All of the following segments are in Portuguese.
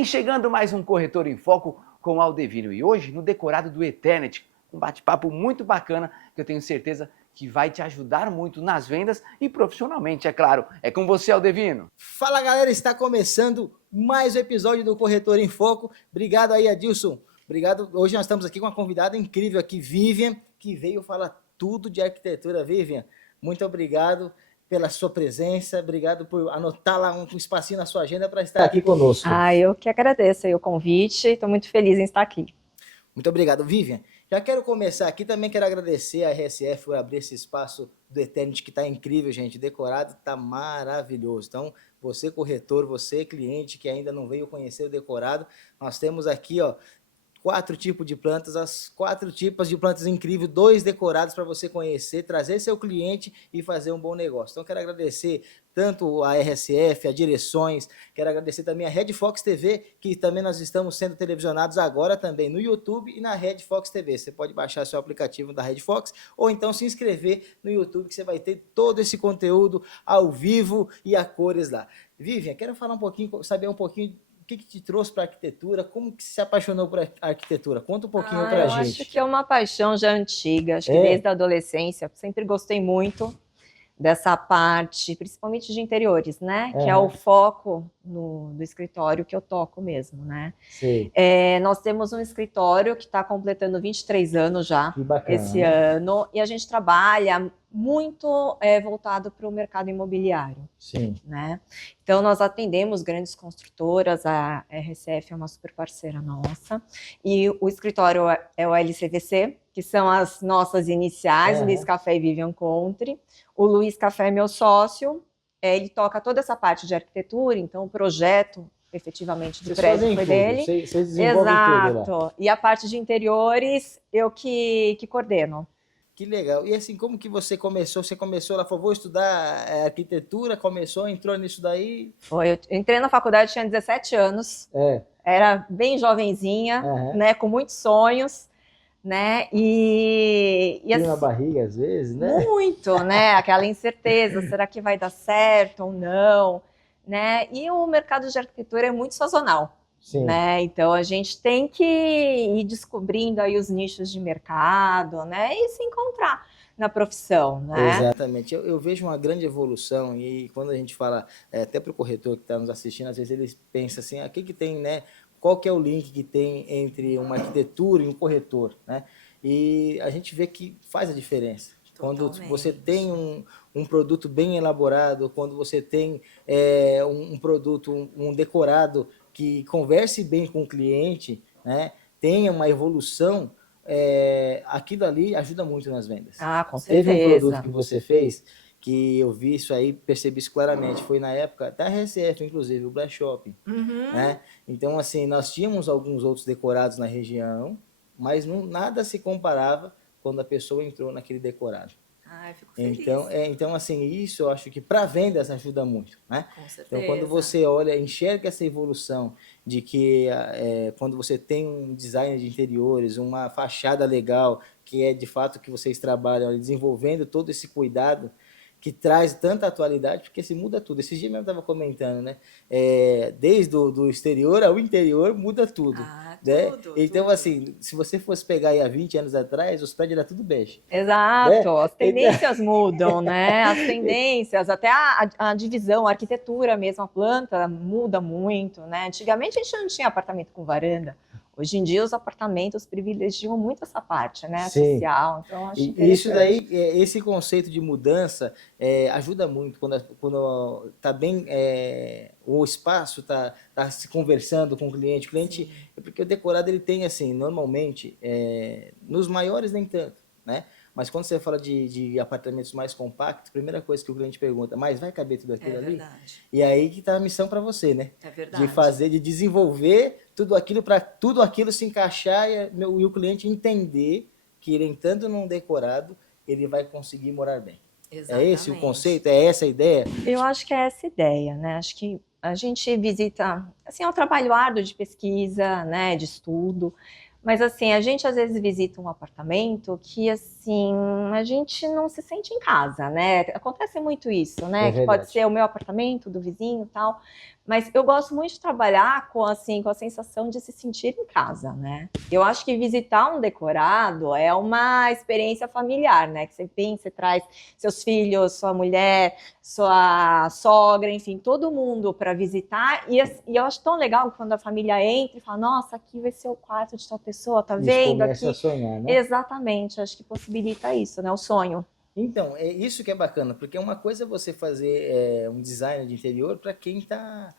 bem? Chegando mais um Corretor em Foco com o Aldevino. E hoje, no decorado do Eternity, um bate-papo muito bacana que eu tenho certeza que vai te ajudar muito nas vendas e profissionalmente, é claro. É com você, Aldevino. Fala, galera, está começando mais um episódio do Corretor em Foco. Obrigado aí, Adilson. Obrigado. Hoje nós estamos aqui com uma convidada incrível aqui, Vivian, que veio falar tudo de arquitetura. Vivian, muito obrigado pela sua presença, obrigado por anotar lá um espacinho na sua agenda para estar aqui conosco. Eu que agradeço aí o convite, estou muito feliz em estar aqui. Muito obrigado, Vivian. Já quero começar aqui, também quero agradecer a RSF por abrir esse espaço do Eternity, que está incrível, gente, decorado, está maravilhoso. Então, você corretor, você cliente que ainda não veio conhecer o decorado, nós temos aqui, ó, 4 tipos de plantas, as 4 tipos de plantas incríveis, 2 decorados para você conhecer, trazer seu cliente e fazer um bom negócio. Então, quero agradecer tanto a RSF, a Direções, quero agradecer também a Red Fox TV, que também nós estamos sendo televisionados agora também no YouTube e na Red Fox TV. Você pode baixar seu aplicativo da Red Fox ou então se inscrever no YouTube, que você vai ter todo esse conteúdo ao vivo e a cores lá. Vivian, quero falar um pouquinho, saber um pouquinho o que te trouxe para a arquitetura, como que se apaixonou por arquitetura? Conta um pouquinho para a gente. Eu acho que é uma paixão já antiga, acho que desde a adolescência, sempre gostei muito dessa parte, principalmente de interiores, né? Que é o foco do escritório que eu toco mesmo, né? Sim. Nós temos um escritório que está completando 23 anos já, esse ano, e a gente trabalha muito voltado para o mercado imobiliário. Sim. Né? Então, nós atendemos grandes construtoras, a RCF é uma super parceira nossa, e o escritório é o LCVC, que são as nossas iniciais, Luiz Café e Vivian Country. O Luiz Café é meu sócio, ele toca toda essa parte de arquitetura, então o projeto, efetivamente, do prédio foi dele. Vocês desenvolvem tudo lá. E a parte de interiores, eu que coordeno. Que legal. E assim, como que você começou? Você começou, ela falou, vou estudar arquitetura, entrou nisso daí? Foi, eu entrei na faculdade, tinha 17 anos, era bem jovenzinha, né, com muitos sonhos, né, e Tem assim, uma barriga às vezes, né? Muito, né, aquela incerteza, será que vai dar certo ou não, né, e o mercado de arquitetura é muito sazonal. Sim. Né? Então a gente tem que ir descobrindo aí os nichos de mercado, né? E se encontrar na profissão, né? Exatamente. Eu vejo uma grande evolução e quando a gente fala, até para o corretor que está nos assistindo, às vezes ele pensa assim, o que tem, né? Qual que é o link que tem entre uma arquitetura e um corretor, né? E a gente vê que faz a diferença. Totalmente. Quando você tem um produto bem elaborado, quando você tem um produto, um decorado que converse bem com o cliente, né, tenha uma evolução, aquilo ali ajuda muito nas vendas. Ah, com certeza. Teve um produto que você fez, que eu vi isso aí, percebi isso claramente, foi na época da RCF, inclusive, o Black Shopping. Né? Então, assim, nós tínhamos alguns outros decorados na região, mas nada se comparava quando a pessoa entrou naquele decorado. Eu fico feliz. Então, assim, isso eu acho que para vendas ajuda muito, né? Com certeza. Então, quando você olha, enxerga essa evolução de que quando você tem um design de interiores, uma fachada legal, que é de fato que vocês trabalham desenvolvendo todo esse cuidado, que traz tanta atualidade, porque se muda tudo. Esses dias eu estava comentando, né? Desde do exterior ao interior, muda tudo. Né? Tudo, então, tudo. Assim, se você fosse pegar aí há 20 anos atrás, os prédios eram tudo bege. Exato, Né? as tendências mudam, né? As tendências, até a divisão, a arquitetura mesmo, a planta muda muito, né? Antigamente a gente não tinha apartamento com varanda. Hoje em dia os apartamentos privilegiam muito essa parte, né? Sim. Social. Então, acho isso daí, esse conceito de mudança ajuda muito quando tá bem, o espaço tá se conversando com o cliente, porque o decorado ele tem assim, normalmente, nos maiores nem tanto, né? Mas quando você fala de apartamentos mais compactos, a primeira coisa que o cliente pergunta, mas vai caber tudo aquilo ali? Verdade. E aí que tá a missão para você, né? É verdade. De desenvolver tudo aquilo para tudo aquilo se encaixar e o cliente entender que ele entrando num decorado, ele vai conseguir morar bem. Exatamente. É esse o conceito? É essa a ideia? Eu acho que é essa a ideia, né? Acho que a gente visita, assim, é um trabalho árduo de pesquisa, né, de estudo, Mas assim, a gente às vezes visita um apartamento que assim, a gente não se sente em casa, né? Acontece muito isso, né? É Que pode verdade. ser o meu apartamento, do vizinho e tal. Mas eu gosto muito de trabalhar com assim, com a sensação de se sentir em casa, né? Eu acho que visitar um decorado é uma experiência familiar, né? Que você vem, você traz seus filhos, sua mulher, sua sogra, enfim, todo mundo para visitar. E eu acho tão legal quando a família entra e fala: nossa, aqui vai ser o quarto de tal pessoa, tá Isso vendo começa a aqui? sonhar, né? Exatamente, acho que possibilita isso, né? O sonho. Então, é isso que é bacana, porque uma coisa é você fazer um design de interior para quem está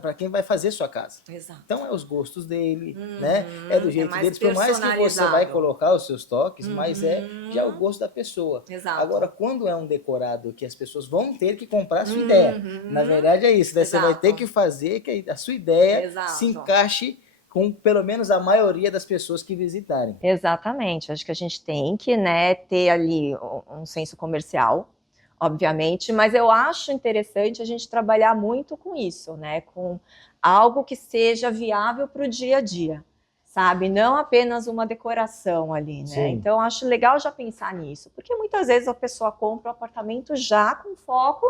para quem vai fazer sua casa. Exato. Então é os gostos dele, né? É do jeito mais deles, por mais que você vai personalizado. colocar os seus toques, mas é já o gosto da pessoa. Exato. Agora, quando é um decorado que as pessoas vão ter que comprar a sua ideia, na verdade é isso, né? Você vai ter Exato. que fazer que a sua ideia Exato. se encaixe com pelo menos a maioria das pessoas que visitarem. Exatamente, acho que a gente tem que, né, ter ali um senso comercial, obviamente, mas eu acho interessante a gente trabalhar muito com isso, né, com algo que seja viável para o dia a dia, sabe, não apenas uma decoração ali, né, Sim. então eu acho legal já pensar nisso, porque muitas vezes a pessoa compra o apartamento já com foco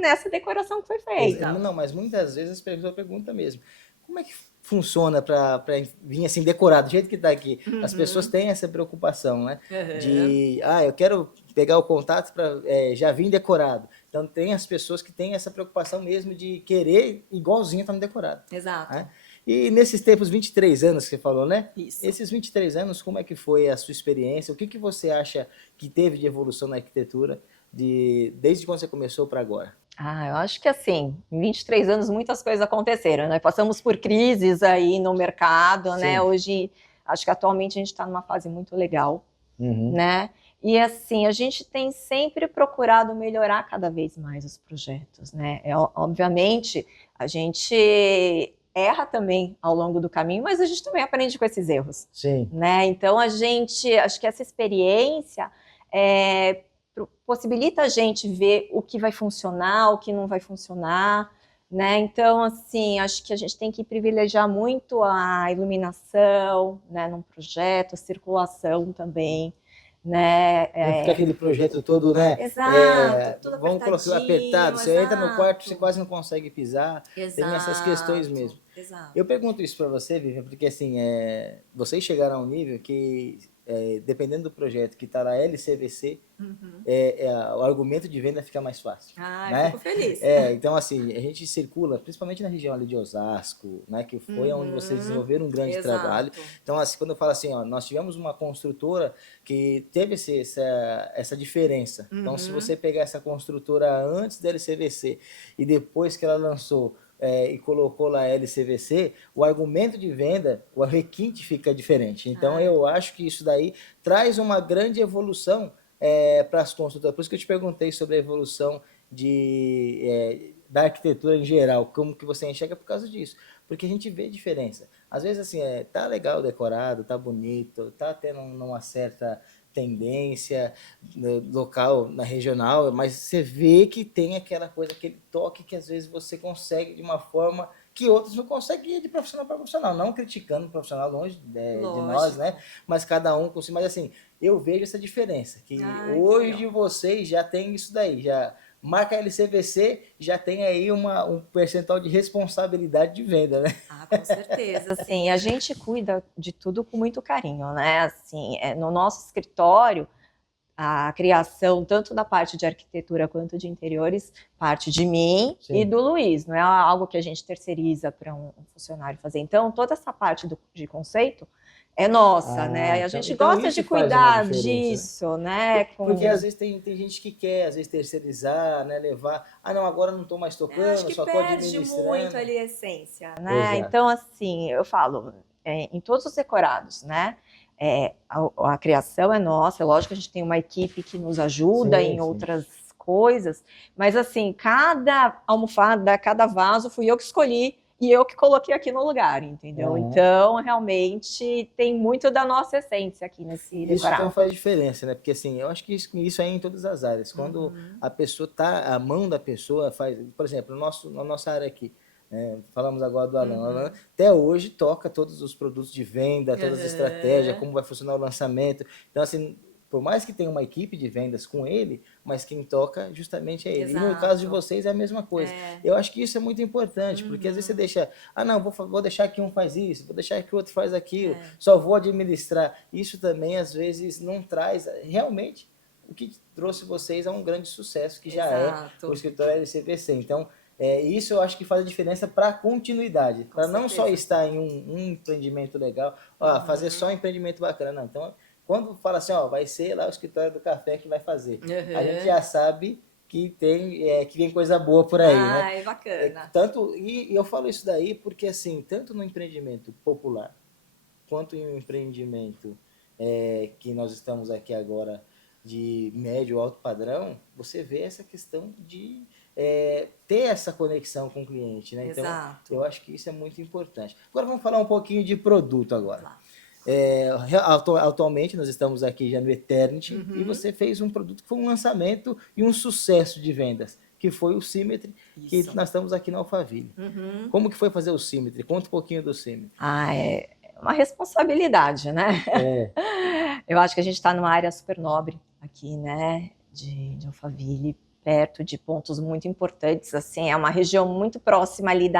nessa decoração que foi feita. Não, mas muitas vezes as pessoas perguntam mesmo, como é que funciona para vir assim decorado, do jeito que está aqui? As pessoas têm essa preocupação, né? De, eu quero pegar o contato para já vir decorado. Então tem as pessoas que têm essa preocupação mesmo de querer igualzinho estar no decorado. Exato. Né? E nesses tempos, 23 anos que você falou, né? Isso. Esses 23 anos, como é que foi a sua experiência? O que você acha que teve de evolução na arquitetura desde quando você começou para agora? Eu acho que assim, em 23 anos muitas coisas aconteceram, né? Passamos por crises aí no mercado, né? Sim. Hoje, acho que atualmente a gente está numa fase muito legal, né? E assim, a gente tem sempre procurado melhorar cada vez mais os projetos, né? Obviamente, a gente erra também ao longo do caminho, mas a gente também aprende com esses erros. Sim. Né? Então, acho que essa experiência possibilita a gente ver o que vai funcionar, o que não vai funcionar, né? Então, assim, acho que a gente tem que privilegiar muito a iluminação, né, num projeto, a circulação também, né? Não fica aquele projeto todo, né? Exato, tudo vamos colocar apertado. Você entra no quarto, você quase não consegue pisar. Tem essas questões mesmo. Exato. Eu pergunto isso para você, Vivian, porque assim, vocês chegaram a um nível que, dependendo do projeto que está na LCVC, o argumento de venda fica mais fácil. Né? Eu fico feliz. Então, assim, a gente circula, principalmente na região ali de Osasco, né, que foi onde vocês desenvolveram um grande trabalho. Então, assim, quando eu falo assim, nós tivemos uma construtora que teve essa diferença. Então, se você pegar essa construtora antes da LCVC e depois que ela lançou e colocou lá LCVC, o argumento de venda, o requinte fica diferente. Então, eu acho que isso daí traz uma grande evolução para as construtoras. Por isso que eu te perguntei sobre a evolução da arquitetura em geral, como que você enxerga por causa disso. Porque a gente vê diferença. Às vezes, assim, tá legal decorado, tá bonito, tá tendo uma certa tendência local, na regional, mas você vê que tem aquela coisa, aquele toque que às vezes você consegue de uma forma que outros não conseguem ir de profissional para profissional, não criticando o profissional longe de nós, né? Mas cada um com si. Mas assim, eu vejo essa diferença, que hoje vocês já têm isso daí, já marca LCVC, já tem aí um percentual de responsabilidade de venda, né? Com certeza. Assim, a gente cuida de tudo com muito carinho, né? Assim, no nosso escritório, a criação, tanto da parte de arquitetura quanto de interiores, parte de mim e do Luiz. Não é algo que a gente terceiriza para um funcionário fazer. Então, toda essa parte de conceito é nossa, né? E a gente gosta de cuidar disso, né? Porque às vezes tem gente que quer, às vezes, terceirizar, né? Levar. Não, agora não estou mais tocando, acho que só perde estou administrando. muito ali a essência, né? Então, assim, eu falo, em todos os decorados, né? A criação é nossa, é lógico que a gente tem uma equipe que nos ajuda em outras coisas, mas assim, cada almofada, cada vaso fui eu que escolhi e eu que coloquei aqui no lugar, entendeu? Então, realmente, tem muito da nossa essência aqui nesse decorado. Isso então faz diferença, né? Porque assim, eu acho que isso é em todas as áreas. Quando a pessoa a mão da pessoa faz, por exemplo, na nossa área aqui, Falamos agora do Alan. O Alan até hoje toca todos os produtos de venda, todas as estratégias, como vai funcionar o lançamento. Então, assim, por mais que tenha uma equipe de vendas com ele, mas quem toca justamente é ele. E no caso de vocês é a mesma coisa. Eu acho que isso é muito importante, porque às vezes você deixa, não, vou deixar que um faz isso, vou deixar que o outro faz aquilo, só vou administrar. Isso também, às vezes, não traz realmente o que trouxe vocês a um grande sucesso, que já é o escritório LCVC. Então, isso eu acho que faz a diferença para a continuidade, para não só estar em um empreendimento legal, fazer só um empreendimento bacana, não. Então, quando fala assim, vai ser lá o escritório do café que vai fazer, a gente já sabe que que vem coisa boa por aí, né? É bacana. E eu falo isso daí porque, assim, tanto no empreendimento popular, quanto em um empreendimento que nós estamos aqui agora de médio, alto padrão, você vê essa questão de ter essa conexão com o cliente, né? Então, eu acho que isso é muito importante. Agora vamos falar um pouquinho de produto agora. Atualmente nós estamos aqui já no Eternity e você fez um produto que foi um lançamento e um sucesso de vendas, que foi o Symmetry, que nós estamos aqui na Alphaville. Como que foi fazer o Symmetry? Conta um pouquinho do Symmetry. É uma responsabilidade, né? Eu acho que a gente está numa área super nobre aqui, né, de Alphaville, perto de pontos muito importantes, assim, é uma região muito próxima ali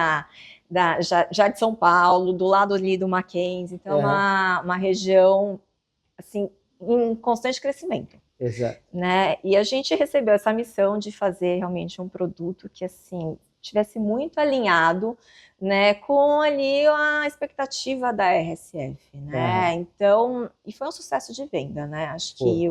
já de São Paulo, do lado ali do Mackenzie, então é uma região, assim, em constante crescimento. Exato. Né? E a gente recebeu essa missão de fazer realmente um produto que, assim, tivesse muito alinhado, né, com ali a expectativa da RSF, né? Então, e foi um sucesso de venda, né? Acho que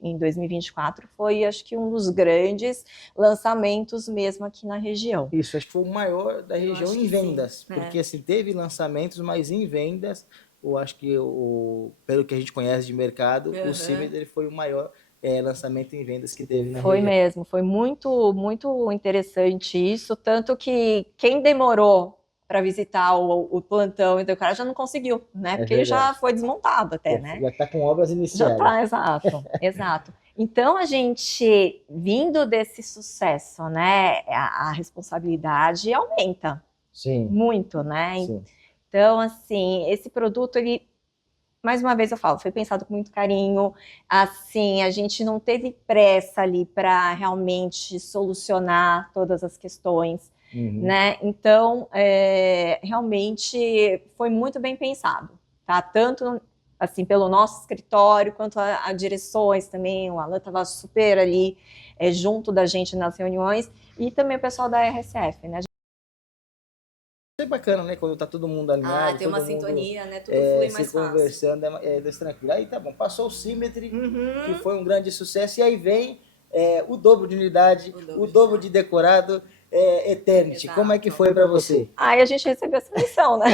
em 2024 foi, acho que um dos grandes lançamentos mesmo aqui na região. Isso, acho que foi o maior da região em vendas, porque assim, teve lançamentos, mas em vendas, eu acho que pelo que a gente conhece de mercado, o Symmetry foi o maior lançamento em vendas que teve na região. Foi mesmo, foi muito, muito interessante isso, tanto que quem demorou para visitar o plantão e decorar já não conseguiu, né? Porque ele já foi desmontado até, né? Já está com obras iniciais. Já está, exato. Então, a gente, vindo desse sucesso, né, a responsabilidade aumenta. Sim. Muito, né? Sim. Então, assim, esse produto, ele, mais uma vez eu falo, foi pensado com muito carinho, assim, a gente não teve pressa ali para realmente solucionar todas as questões, né? Então, realmente foi muito bem pensado, tá? Tanto, assim, pelo nosso escritório, quanto a direções também, o Alan estava super ali, junto da gente nas reuniões, e também o pessoal da RSF, né? É bacana, né? Quando tá todo mundo alinhado. Tem uma sintonia, né? Tudo flui mais fácil. Conversando, é tranquilo. Aí tá bom, passou o Symmetry, que foi um grande sucesso, e aí vem o dobro de unidade, o dobro de decorado, Eternity. Exato. Como é que foi para você? Aí a gente recebeu essa missão, né?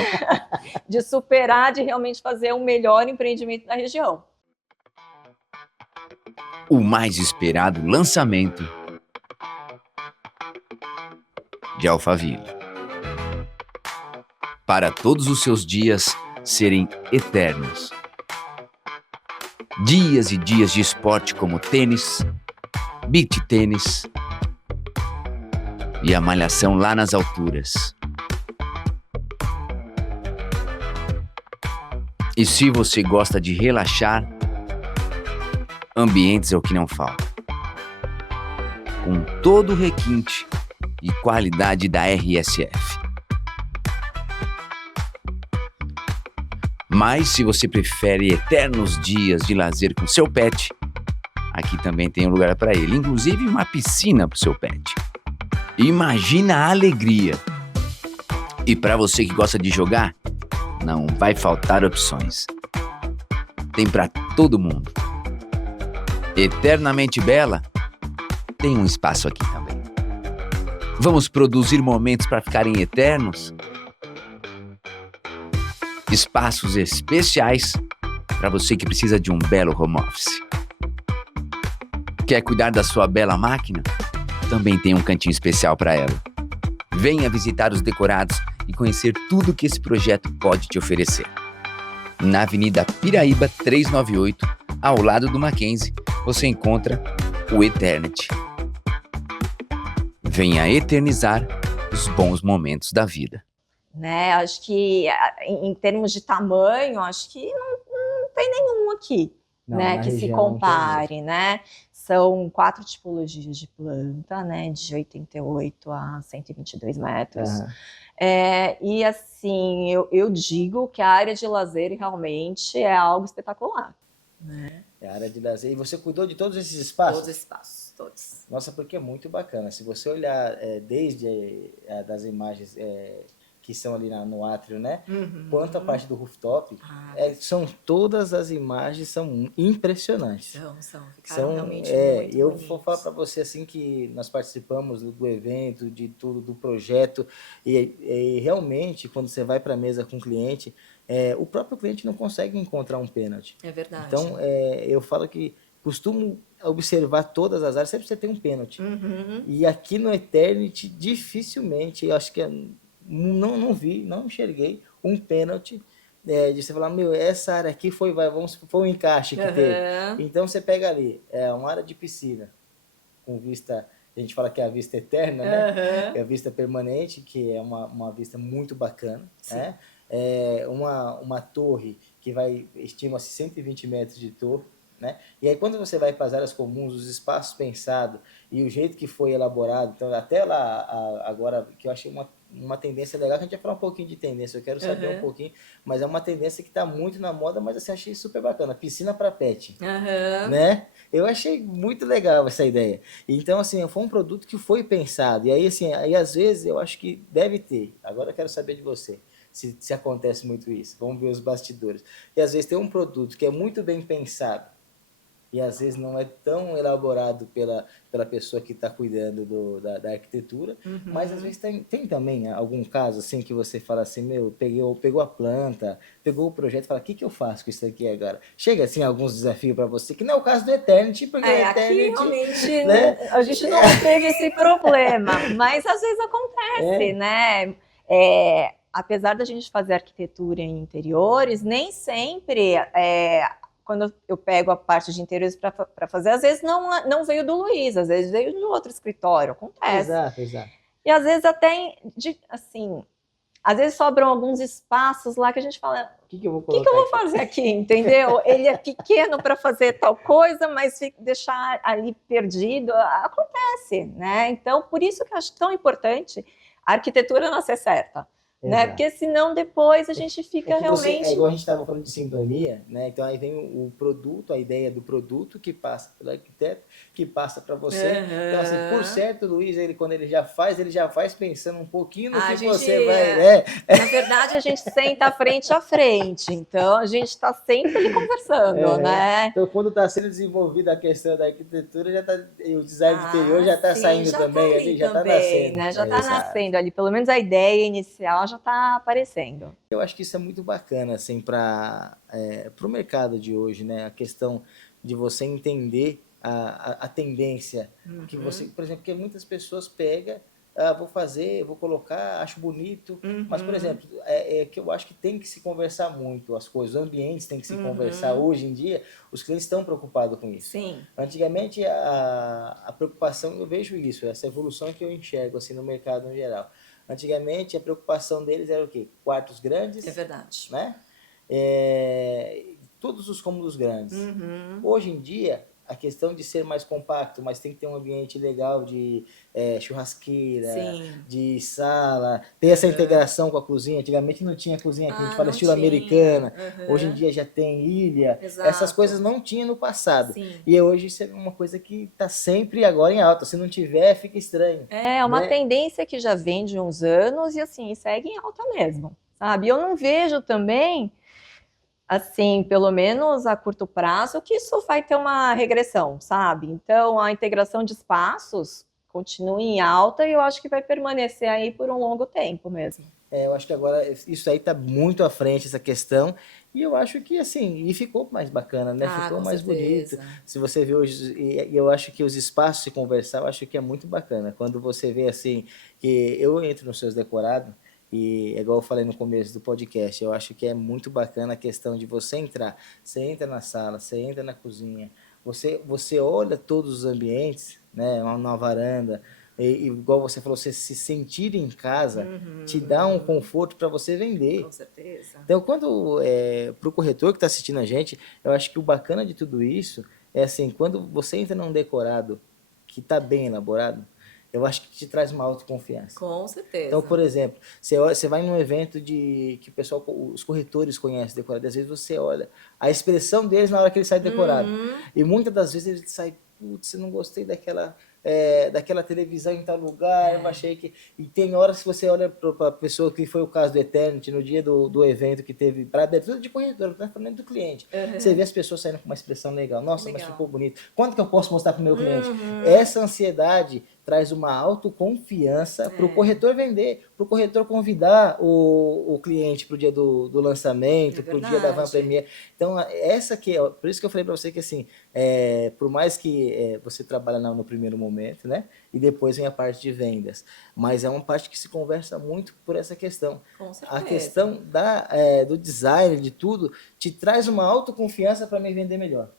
De superar, de realmente fazer um melhor empreendimento na região. O mais esperado lançamento de Alphaville. Para todos os seus dias serem eternos. Dias e dias de esporte como tênis, beach tênis e a malhação lá nas alturas. E se você gosta de relaxar, ambientes é o que não falta. Com todo o requinte e qualidade da RSF. Mas se você prefere eternos dias de lazer com seu pet, aqui também tem um lugar para ele, inclusive uma piscina para o seu pet. Imagina a alegria! E para você que gosta de jogar, não vai faltar opções. Tem para todo mundo. Eternamente Bela tem um espaço aqui também. Vamos produzir momentos para ficarem eternos? Espaços especiais para você que precisa de um belo home office. Quer cuidar da sua bela máquina? Também tem um cantinho especial para ela. Venha visitar os decorados e conhecer tudo que esse projeto pode te oferecer. Na Avenida Piraíba 398, ao lado do Mackenzie, você encontra o Eternity. Venha eternizar os bons momentos da vida. Né? Acho que em termos de tamanho, acho que não tem nenhum aqui, Não, né, na que se região não tem compare, né? São 4 tipologias de planta, né, de 88 a 122 metros. Aham. E assim, eu digo que a área de lazer realmente é algo espetacular. Né? É a área de lazer. E você cuidou de todos esses espaços? Todos os espaços, todos. Nossa, porque é muito bacana. Se você olhar desde das imagens que são ali no átrio, né? Quanto a parte do rooftop, são todas as imagens são impressionantes. Ficaram realmente muito eu bonitos. vou falar para você assim que nós participamos do evento, de tudo, do projeto, e realmente quando você vai para a mesa com o cliente, o próprio cliente não consegue encontrar um pênalti. É verdade. Então, eu falo que costumo observar todas as áreas, sempre você tem um pênalti. E aqui no Eternity, dificilmente, eu acho que não enxerguei um pênalti de você falar, meu, essa área aqui foi um encaixe que teve. Então você pega ali, uma área de piscina, com vista, a gente fala que é a vista eterna, né? É a vista permanente, que é uma vista muito bacana, né? Uma torre que estima-se 120 metros de torre, né? E aí quando você vai para as áreas comuns, os espaços pensados e o jeito que foi elaborado, então até lá agora, que eu achei uma tendência legal, que a gente vai falar um pouquinho de tendência, eu quero saber um pouquinho, mas é uma tendência que está muito na moda, mas assim, achei super bacana, piscina para pet, né? Eu achei muito legal essa ideia. Então, assim, foi um produto que foi pensado, e aí, assim, às vezes eu acho que deve ter, agora eu quero saber de você, se acontece muito isso, vamos ver os bastidores, e às vezes tem um produto que é muito bem pensado, e às vezes não é tão elaborado pela pessoa que está cuidando da arquitetura, mas às vezes tem também algum caso assim que você fala assim, meu, pegou a planta, pegou o projeto e fala, o que eu faço com isso aqui agora? Chega assim alguns desafios para você, que não é o caso do Eternity, porque o Eternity... Aqui realmente né? a gente não teve esse problema, mas às vezes acontece, né? Apesar da gente fazer arquitetura em interiores, nem sempre... quando eu pego a parte de interiores para fazer, às vezes não veio do Luiz, às vezes veio de outro escritório, acontece. Exato. E às vezes até, assim, às vezes sobram alguns espaços lá que a gente fala, o que eu vou fazer aqui, entendeu? Ele é pequeno para fazer tal coisa, mas deixar ali perdido, acontece, né? Então, por isso que eu acho tão importante a arquitetura não ser certa. Né? Porque senão depois a gente fica realmente... igual a gente estava falando de sintonia, né? Então aí vem o produto, a ideia do produto que passa pelo arquiteto, que passa para você. Então assim, por certo, Luiz, quando ele já faz pensando um pouquinho no que você vai... Na verdade, a gente senta frente a frente, então a gente está sempre ali conversando, né? Então quando está sendo desenvolvida a questão da arquitetura, o design de interior já está saindo também ali, já está nascendo. Né? Já está nascendo ali, pelo menos a ideia inicial já está aparecendo. Eu acho que isso é muito bacana, assim, para o mercado de hoje, né? A questão de você entender a tendência que você, por exemplo, que muitas pessoas pegam, vou colocar, acho bonito, mas, por exemplo, que eu acho que tem que se conversar muito as coisas, os ambientes tem que se conversar. Hoje em dia, os clientes estão preocupados com isso. Sim. Antigamente, a preocupação, eu vejo isso, essa evolução que eu enxergo, assim, no mercado em geral. Antigamente, a preocupação deles era o quê? Quartos grandes. É verdade. Né? Todos os cômodos grandes. Hoje em dia, a questão de ser mais compacto, mas tem que ter um ambiente legal de churrasqueira, de sala, ter essa integração com a cozinha. Antigamente não tinha cozinha aqui, a gente fala estilo americana. Hoje em dia já tem ilha. Exato. Essas coisas não tinha no passado. Sim. E hoje isso é uma coisa que está sempre agora em alta. Se não tiver, fica estranho. É uma tendência que já vem de uns anos e assim, segue em alta mesmo, sabe? Eu não vejo também... assim, pelo menos a curto prazo, que isso vai ter uma regressão, sabe? Então, a integração de espaços continua em alta e eu acho que vai permanecer aí por um longo tempo mesmo. Eu acho que agora isso aí está muito à frente, essa questão, e eu acho que, assim, e ficou mais bacana, né? Ficou mais bonito. Se você vê hoje, e eu acho que os espaços de conversar, eu acho que é muito bacana. Quando você vê, assim, que eu entro nos seus decorados, e é igual eu falei no começo do podcast, eu acho que é muito bacana a questão de você entrar. Você entra na sala, você entra na cozinha, você olha todos os ambientes, né, na varanda, e igual você falou, você se sentir em casa, te dá um conforto para você vender. Com certeza. Então, quando para o corretor que está assistindo a gente, eu acho que o bacana de tudo isso é assim, quando você entra num decorado que está bem elaborado, eu acho que te traz uma autoconfiança. Com certeza. Então, por exemplo, você vai num evento que o pessoal, os corretores conhecem decorado, às vezes você olha a expressão deles na hora que ele sai decorado. E muitas das vezes ele sai, putz, eu não gostei daquela televisão em tal lugar, eu achei que... E tem horas que você olha para a pessoa, que foi o caso do Eternity, no dia do evento que teve para abertura de corretor, não falando do cliente. Você vê as pessoas saindo com uma expressão legal. Nossa, mas ficou bonito. Quanto que eu posso mostrar para o meu cliente? Essa ansiedade traz uma autoconfiança para o corretor vender, para o corretor convidar o cliente para o dia do lançamento, para o dia da Van Premier. Então, por isso que eu falei para você que assim, por mais que você trabalha no primeiro momento, né? E depois vem a parte de vendas. Mas é uma parte que se conversa muito por essa questão. Com certeza. A questão do design, de tudo, te traz uma autoconfiança para me vender melhor.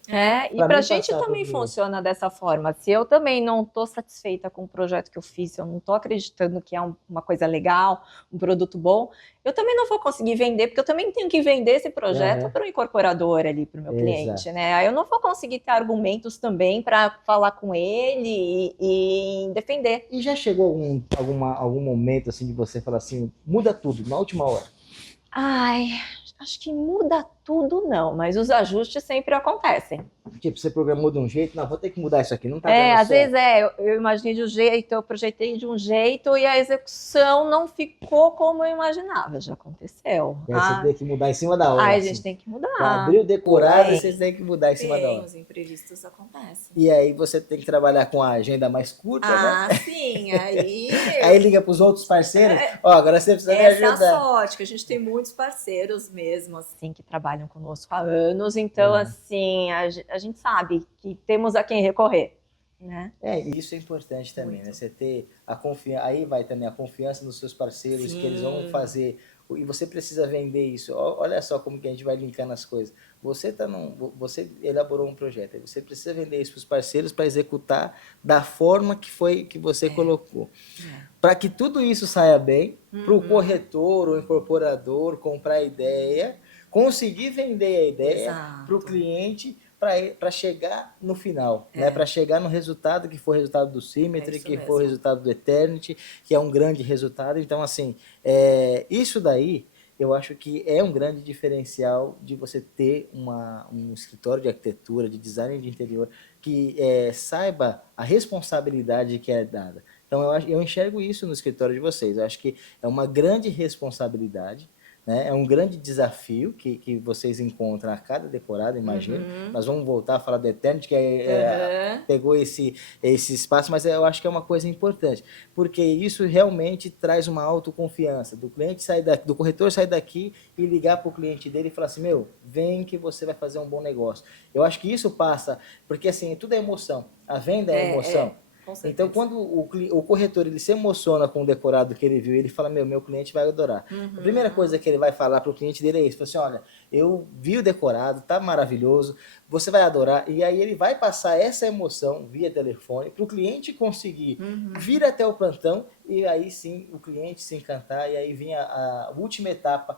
E para a gente também funciona dessa forma. Se eu também não estou satisfeita com o projeto que eu fiz, se eu não estou acreditando que é uma coisa legal, um produto bom, eu também não vou conseguir vender, porque eu também tenho que vender esse projeto para o incorporador ali, para o meu cliente, né? Aí eu não vou conseguir ter argumentos também para falar com ele e defender. E já chegou algum momento assim de você falar assim, muda tudo, na última hora? Ai, acho que muda tudo não, mas os ajustes sempre acontecem. Tipo, você programou de um jeito, não, vou ter que mudar isso aqui, não tá dando às certo. vezes eu imaginei de um jeito, eu projetei de um jeito e a execução não ficou como eu imaginava, já aconteceu. E aí você tem que mudar em cima da hora. Aí a assim. gente tem que mudar. Abriu decorado, vocês têm que mudar em cima da hora. Os imprevistos acontecem. E aí você tem que trabalhar com a agenda mais curta, né? Sim, aí... Aí liga para os outros parceiros, ó, agora você precisa me ajudar. Essa é a sorte, que a gente tem muitos parceiros mesmo, assim, que trabalham conosco há anos, então, assim, a gente sabe que temos a quem recorrer, né? Isso é importante também, né? Você ter a confiança, aí vai também a confiança nos seus parceiros, que eles vão fazer, e você precisa vender isso. Olha só como que a gente vai linkando as coisas. Você elaborou um projeto, aí você precisa vender isso para os parceiros para executar da forma que você colocou. Para que tudo isso saia bem, para o corretor, o incorporador comprar a ideia, conseguir vender a ideia para o cliente, para chegar no final, né? Para chegar no resultado que foi o resultado do Symmetry, que foi o resultado do Eternity, que é um grande resultado. Então, assim, isso daí eu acho que é um grande diferencial de você ter um escritório de arquitetura, de design de interior, que saiba a responsabilidade que é dada. Então, eu enxergo isso no escritório de vocês. Eu acho que é uma grande responsabilidade, né? É um grande desafio que vocês encontram a cada decorada, imagino. Nós vamos voltar a falar do Eternity, que pegou esse espaço, mas eu acho que é uma coisa importante, porque isso realmente traz uma autoconfiança do cliente do corretor sair daqui e ligar para o cliente dele e falar assim, vem que você vai fazer um bom negócio. Eu acho que isso passa, porque assim, tudo é emoção. A venda é emoção. Então, quando o corretor ele se emociona com o decorado que ele viu, ele fala, meu cliente vai adorar. A primeira coisa que ele vai falar para o cliente dele é isso, assim, olha, eu vi o decorado, tá maravilhoso, você vai adorar. E aí ele vai passar essa emoção via telefone para o cliente conseguir vir até o plantão e aí sim o cliente se encantar e aí vem a última etapa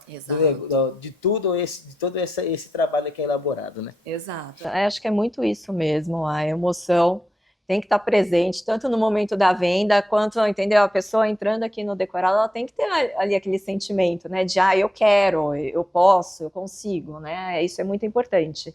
de todo esse trabalho que é elaborado, né? Exato. Acho que é muito isso mesmo, a emoção tem que estar presente, tanto no momento da venda, quanto, entendeu? A pessoa entrando aqui no decorado, ela tem que ter ali aquele sentimento, né? De, eu quero, eu posso, eu consigo, né? Isso é muito importante.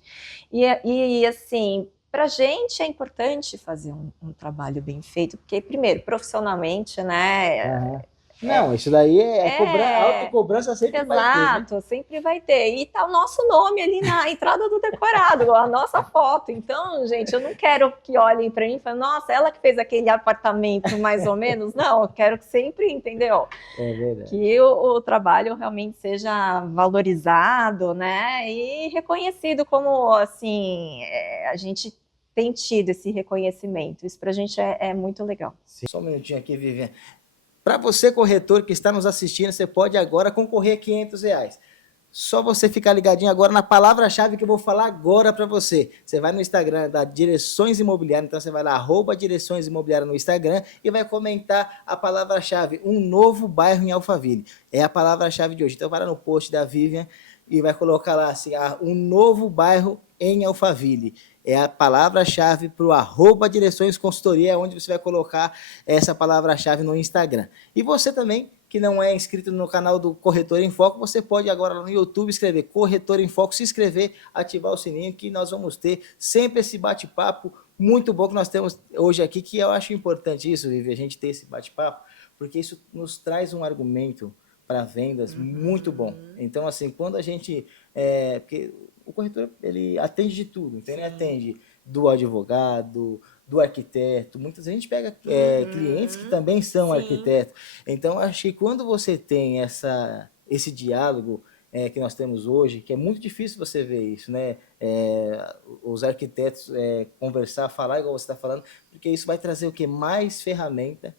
E assim, para a gente é importante fazer um trabalho bem feito, porque, primeiro, profissionalmente, né? Não, isso daí autocobrança sempre vai ter. Exato, sempre vai ter. E tá o nosso nome ali na entrada do decorado, a nossa foto. Então, gente, eu não quero que olhem para mim e falem, nossa, ela que fez aquele apartamento mais ou menos. Não, eu quero que sempre, entendeu? É verdade. Que o trabalho realmente seja valorizado, né? E reconhecido como, assim, a gente tem tido esse reconhecimento. Isso pra gente é muito legal. Sim. Só um minutinho aqui, Viviane. Para você, corretor que está nos assistindo, você pode agora concorrer a R$500. Só você ficar ligadinho agora na palavra-chave que eu vou falar agora para você. Você vai no Instagram da Direções Imobiliárias, então você vai lá, @Direções Imobiliárias no Instagram e vai comentar a palavra-chave, um novo bairro em Alphaville. É a palavra-chave de hoje. Então vai lá no post da Vivian e vai colocar lá assim, um novo bairro em Alphaville. É a palavra-chave para o @Direções Consultoria, é onde você vai colocar essa palavra-chave no Instagram. E você também, que não é inscrito no canal do Corretor em Foco, você pode agora lá no YouTube escrever Corretor em Foco, se inscrever, ativar o sininho, que nós vamos ter sempre esse bate-papo muito bom que nós temos hoje aqui, que eu acho importante isso, Vivi, a gente ter esse bate-papo, porque isso nos traz um argumento para vendas muito bom. Então, assim, quando a gente... porque o corretor, ele atende de tudo, então ele atende do advogado, do arquiteto, muitas vezes a gente pega clientes que também são arquitetos. Então, acho que quando você tem esse diálogo que nós temos hoje, que é muito difícil você ver isso, né? Os arquitetos conversar, falar igual você está falando, porque isso vai trazer o quê? Mais ferramenta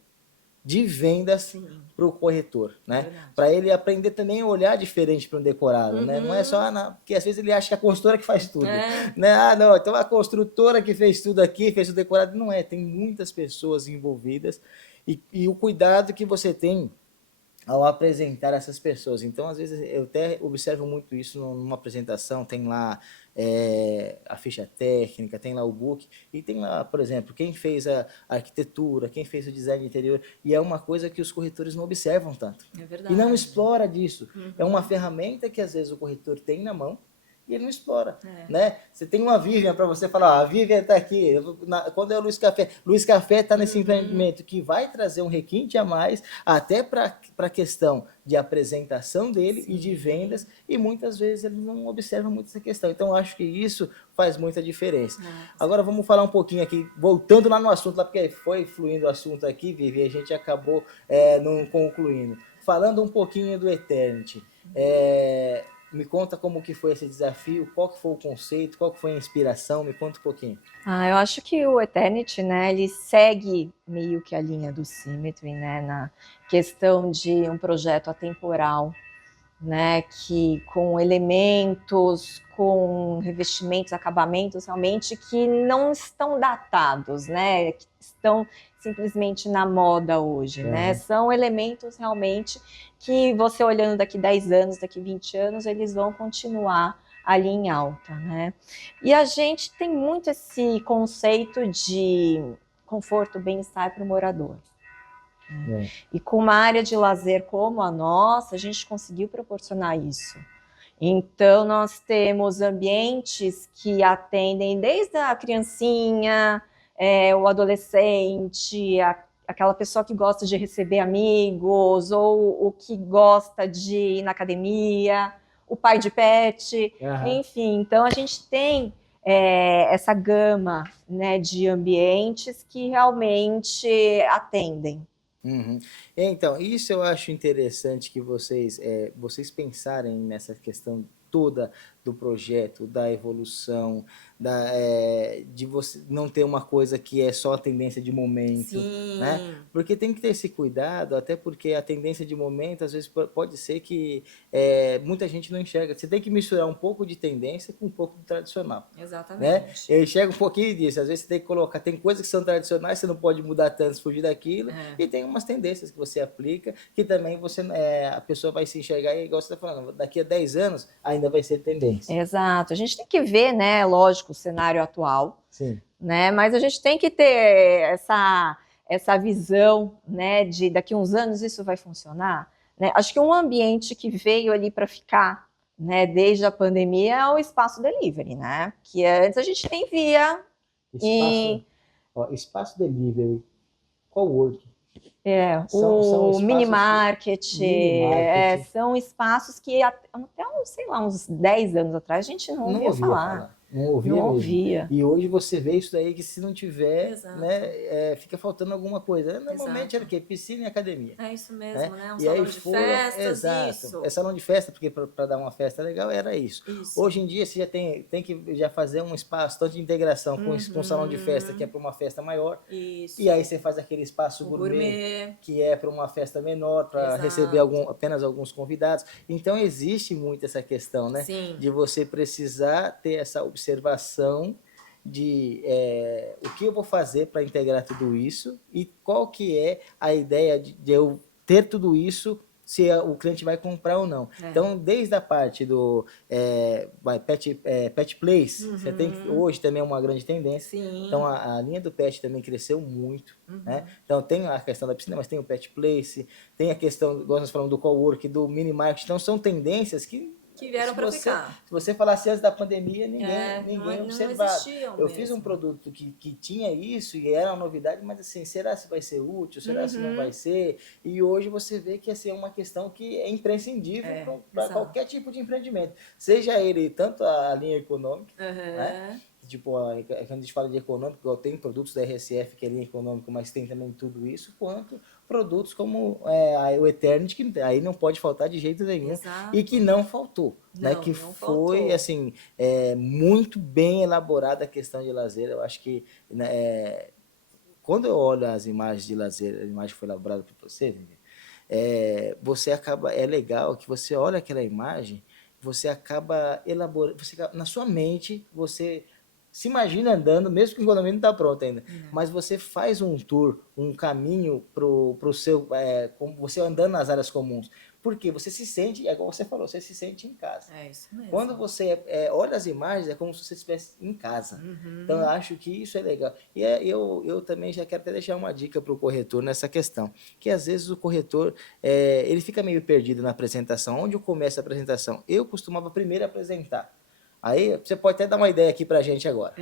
de vendas para o corretor, né? Para ele aprender também a olhar diferente para um decorado, né? Não é só, porque às vezes ele acha que é a construtora que faz tudo, né? Não, então a construtora que fez tudo aqui, fez o decorado, não é, tem muitas pessoas envolvidas e o cuidado que você tem ao apresentar essas pessoas. Então, às vezes, eu até observo muito isso numa apresentação, tem lá a ficha técnica, tem lá o book, e tem lá, por exemplo, quem fez a arquitetura, quem fez o design interior, e é uma coisa que os corretores não observam tanto. É verdade. E não explora disso. É uma ferramenta que, às vezes, o corretor tem na mão, e ele não explora, né? Você tem uma Vivian para você falar, a Vivian está aqui, quando é o Luiz Café está nesse empreendimento que vai trazer um requinte a mais, até para a questão de apresentação dele e de vendas, e muitas vezes ele não observa muito essa questão. Então, eu acho que isso faz muita diferença. Agora, vamos falar um pouquinho aqui, voltando lá no assunto, lá porque foi fluindo o assunto aqui, Vivi, a gente acabou não concluindo. Falando um pouquinho do Eternity, me conta como que foi esse desafio, qual que foi o conceito, qual que foi a inspiração, me conta um pouquinho. Eu acho que o Eternity, né, ele segue meio que a linha do Symmetry, né, na questão de um projeto atemporal, né, que com elementos, com revestimentos, acabamentos realmente que não estão datados, né, que estão simplesmente na moda hoje, né, são elementos realmente que você olhando daqui 10 anos, daqui 20 anos, eles vão continuar ali em alta, né, e a gente tem muito esse conceito de conforto, bem-estar para o morador. E com uma área de lazer como a nossa, a gente conseguiu proporcionar isso. Então, nós temos ambientes que atendem desde a criancinha, o adolescente, aquela pessoa que gosta de receber amigos, ou o que gosta de ir na academia, o pai de pet, enfim. Então, a gente tem essa gama, né, de ambientes que realmente atendem. Então, isso eu acho interessante que vocês pensarem nessa questão toda do projeto, da evolução, de você não ter uma coisa que é só a tendência de momento, né? Porque tem que ter esse cuidado, até porque a tendência de momento, às vezes, pode ser que muita gente não enxerga. Você tem que misturar um pouco de tendência com um pouco do tradicional. Exatamente. Né? Eu enxergo um pouquinho disso. Às vezes você tem que colocar, tem coisas que são tradicionais, você não pode mudar tanto, fugir daquilo, e tem umas tendências que você aplica, que também a pessoa vai se enxergar, e igual você está falando, daqui a 10 anos ainda vai ser tendência. Exato. A gente tem que ver, né, lógico, o cenário atual, Sim, né, mas a gente tem que ter essa visão, né, de daqui a uns anos isso vai funcionar, né? Acho que um ambiente que veio ali para ficar, né, desde a pandemia é o espaço delivery, né, que antes a gente nem via. Espaço delivery, coworking. O mini market, são espaços que até uns 10 anos atrás a gente não ouvia falar. Não ouvia Não mesmo. ouvia. E hoje você vê isso daí que se não tiver, Exato. né, fica faltando alguma coisa. Normalmente Exato. era o quê? Piscina e academia. É isso mesmo, né? Um E aí salão de festas, exato. isso. É salão de festa, porque para dar uma festa legal era isso. Isso. Hoje em dia você já tem que já fazer um espaço tanto de integração com um salão de festa que é para uma festa maior. Isso. E aí você faz aquele espaço O gourmet, que é para uma festa menor, para Exato. receber apenas alguns convidados. Então existe muito essa questão, né? Sim. De você precisar ter essa observação de o que eu vou fazer para integrar tudo isso e qual que é a ideia de eu ter tudo isso, se o cliente vai comprar ou não. Então, desde a parte do pet place, você tem que, hoje também é uma grande tendência. Sim. Então, a linha do pet também cresceu muito. Né? Então, tem a questão da piscina, mas tem o pet place, tem a questão, igual nós falamos, do cowork, do mini market. Então, são tendências que vieram para ficar. Se você falasse antes da pandemia, ninguém não observava. existiam Eu mesmo. fiz um produto que tinha isso e era uma novidade, mas assim, será se vai ser útil? Será se não vai ser? E hoje você vê que assim, é uma questão que é imprescindível para qualquer tipo de empreendimento. Seja ele tanto a linha econômica, né? Tipo, quando a gente fala de econômico, igual tem produtos da RSF que é linha econômica, mas tem também tudo isso, quanto produtos como o Eternity, que aí não pode faltar de jeito nenhum. Exato. E que não faltou. Né, que não foi faltou. assim muito bem elaborada a questão de lazer. Eu acho que quando eu olho as imagens de lazer, a imagem que foi elaborada por você, você acaba, é legal que você olha aquela imagem, você acaba elaborando, na sua mente você se imagina andando, mesmo que o condomínio não está pronto ainda, mas você faz um tour, um caminho pro seu, como você andando nas áreas comuns. Porque você se sente, é como você falou, você se sente em casa. É isso mesmo. Quando você olha as imagens, é como se você estivesse em casa. Então, eu acho que isso é legal. E eu também já quero até deixar uma dica para o corretor nessa questão. Que às vezes o corretor, ele fica meio perdido na apresentação. Onde eu começo a apresentação? Eu costumava primeiro apresentar. Aí, você pode até dar uma ideia aqui para a gente agora.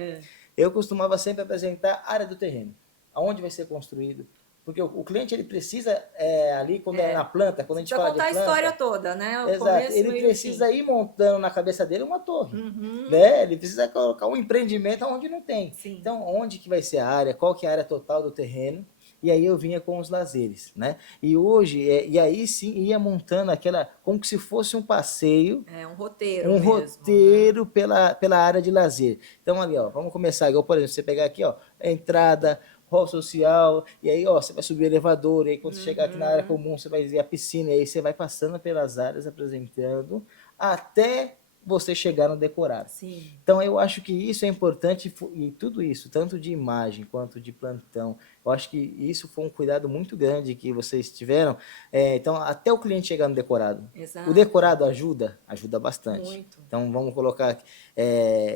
Eu costumava sempre apresentar a área do terreno. Aonde vai ser construído. Porque o cliente ele precisa ali, quando é na planta, quando a gente fala de planta... contar a história toda, né? O Exato. começo, Ele meio precisa ir montando na cabeça dele uma torre. Uhum. Né? Ele precisa colocar um empreendimento onde não tem. Sim. Então, onde que vai ser a área? Qual que é a área total do terreno? E aí eu vinha com os lazeres, né? E hoje, e aí sim, ia montando aquela, como se fosse um passeio. Um roteiro Um mesmo, roteiro, né? pela área de lazer. Então, ali, ó, vamos começar. Igual, por exemplo, você pegar aqui, ó, a entrada, hall social, e aí, ó, você vai subir o elevador, e aí quando você chegar aqui na área comum, você vai ver a piscina, e aí você vai passando pelas áreas, apresentando, até você chegar no decorado. Sim. Então, eu acho que isso é importante, e tudo isso, tanto de imagem quanto de plantão, eu acho que isso foi um cuidado muito grande que vocês tiveram. Então, até o cliente chegar no decorado. Exato. O decorado ajuda bastante. Muito. Então, vamos colocar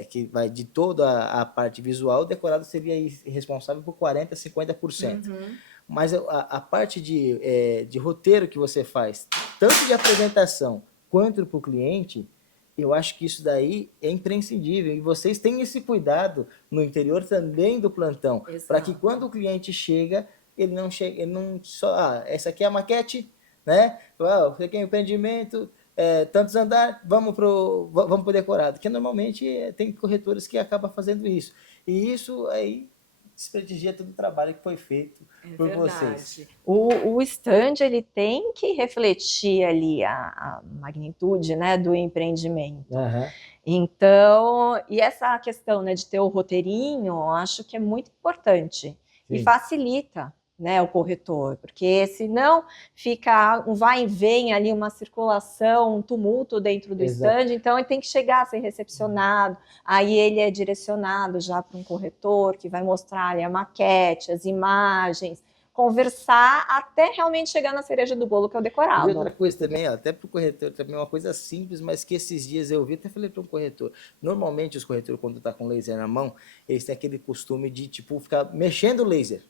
que vai de toda a parte visual, o decorado seria responsável por 40%, 50%. Mas a parte de roteiro que você faz, tanto de apresentação quanto para o cliente, eu acho que isso daí é imprescindível. E vocês têm esse cuidado no interior também do plantão. Para que quando o cliente chega, ele não só... essa aqui é a maquete, né? Esse aqui é o empreendimento, tantos andares, vamos pro decorado. Porque normalmente tem corretores que acabam fazando isso. E isso aí desprestigia todo o trabalho que foi feito por vocês. O stand ele tem que refletir ali a magnitude, né, do empreendimento. Então, e essa questão, né, de ter o roteirinho, eu acho que é muito importante. E facilita, né, o corretor, porque senão fica um vai e vem ali, uma circulação, um tumulto dentro do stand, então ele tem que chegar a ser recepcionado, aí ele é direcionado já para um corretor que vai mostrar ali a maquete, as imagens, conversar até realmente chegar na cereja do bolo, que é o decorado. E outra coisa também, ó, até para o corretor, também uma coisa simples, mas que esses dias eu vi, até falei para um corretor, normalmente os corretores, quando tá com laser na mão, eles têm aquele costume de, tipo, ficar mexendo o laser.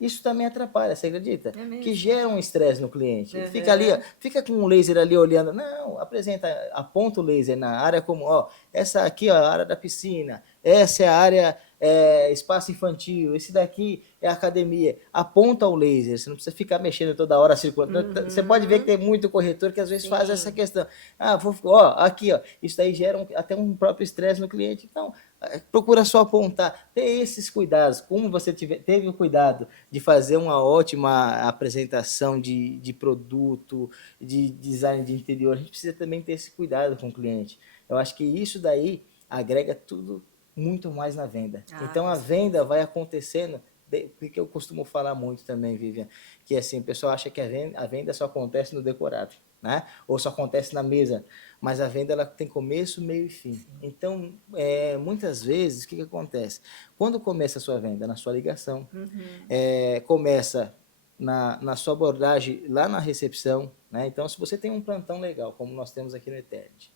Isso também atrapalha, você acredita? Que gera um estresse no cliente. Ele fica ali, ó, fica com o laser ali olhando. Não, aponta o laser na área como, ó, essa aqui, ó, a área da piscina, essa é a área é espaço infantil, esse daqui é academia. Aponta o laser, você não precisa ficar mexendo toda hora circulando. Você pode ver que tem muito corretor que às vezes faz essa questão. Aqui, ó, isso daí gera até um próprio estresse no cliente. Então, procura só apontar, ter esses cuidados. Como você teve o cuidado de fazer uma ótima apresentação de produto, de design de interior, a gente precisa também ter esse cuidado com o cliente. Eu acho que isso daí agrega tudo muito mais na venda. Então a venda vai acontecendo, porque eu costumo falar muito também, Vivian, que assim, o pessoal acha que a venda só acontece no decorado, né? Ou só acontece na mesa, mas a venda ela tem começo, meio e fim. Então, muitas vezes, o que acontece? Quando começa a sua venda? Na sua ligação, começa na sua abordagem lá na recepção, né? Então, se você tem um plantão legal, como nós temos aqui no Eternity,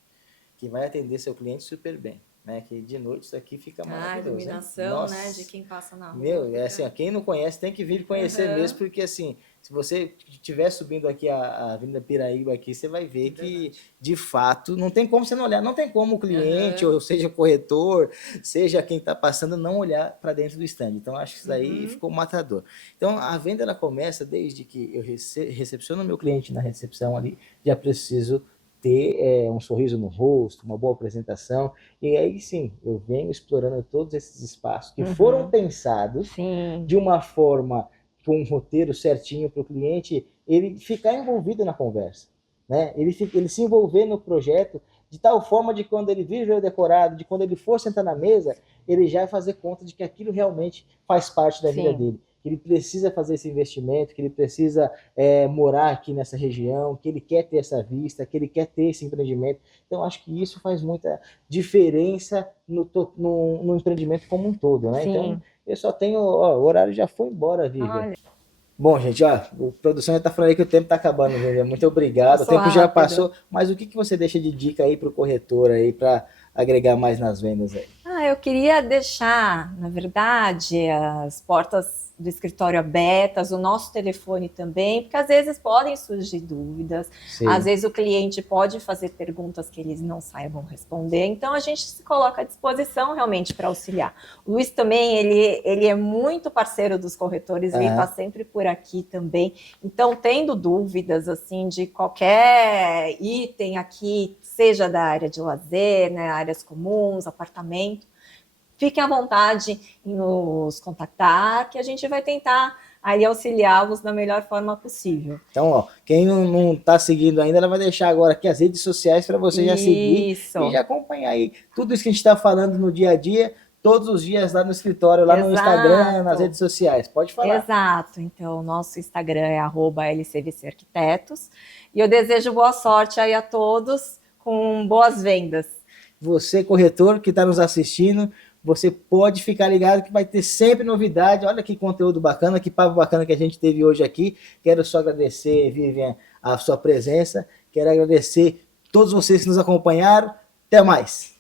que vai atender seu cliente super bem, né? Que de noite isso aqui fica maravilhoso. Iluminação, né? De quem passa na rua. Meu, assim, ó, quem não conhece tem que vir conhecer mesmo, porque assim, se você estiver subindo aqui a Avenida Piraíba aqui, você vai ver que, de fato, não tem como você não olhar, não tem como o cliente, ou seja, o corretor, seja quem está passando, não olhar para dentro do stand. Então, acho que isso daí ficou matador. Então, a venda, ela começa desde que eu recepciono o meu cliente na recepção ali, já preciso ter um sorriso no rosto, uma boa apresentação, e aí sim, eu venho explorando todos esses espaços que foram pensados de uma forma, com um roteiro certinho para o cliente, ele ficar envolvido na conversa, né? Ele se envolver no projeto de tal forma de quando ele vir ver o decorado, de quando ele for sentar na mesa, ele já vai fazer conta de que aquilo realmente faz parte da vida dele. Que ele precisa fazer esse investimento, que ele precisa morar aqui nessa região, que ele quer ter essa vista, que ele quer ter esse empreendimento. Então, acho que isso faz muita diferença no empreendimento como um todo, né? Então, eu só tenho... o horário já foi embora, Vivian. Bom, gente, a produção já está falando aí que o tempo está acabando, Vivian. Muito obrigado. O tempo já passou. Mas o que você deixa de dica aí para o corretor aí para agregar mais nas vendas aí? Eu queria deixar, na verdade, as portas do escritório abertas, o nosso telefone também, porque às vezes podem surgir dúvidas, às vezes o cliente pode fazer perguntas que eles não saibam responder, então a gente se coloca à disposição realmente para auxiliar. O Luiz também, ele é muito parceiro dos corretores, ele está sempre por aqui também, então tendo dúvidas assim de qualquer item aqui, seja da área de lazer, né, áreas comuns, apartamento, fiquem à vontade em nos contactar, que a gente vai tentar aí auxiliá-los da melhor forma possível. Então, quem não está seguindo ainda, ela vai deixar agora aqui as redes sociais para você já seguir e já acompanhar aí tudo isso que a gente está falando no dia a dia, todos os dias lá no escritório, lá no Instagram, nas redes sociais. Pode falar. Exato. Então, nosso Instagram é @LCVCarquitetos e eu desejo boa sorte aí a todos com boas vendas. Você, corretor, que está nos assistindo, você pode ficar ligado que vai ter sempre novidade. Olha que conteúdo bacana, que papo bacana que a gente teve hoje aqui. Quero só agradecer, Vivian, a sua presença. Quero agradecer todos vocês que nos acompanharam. Até mais.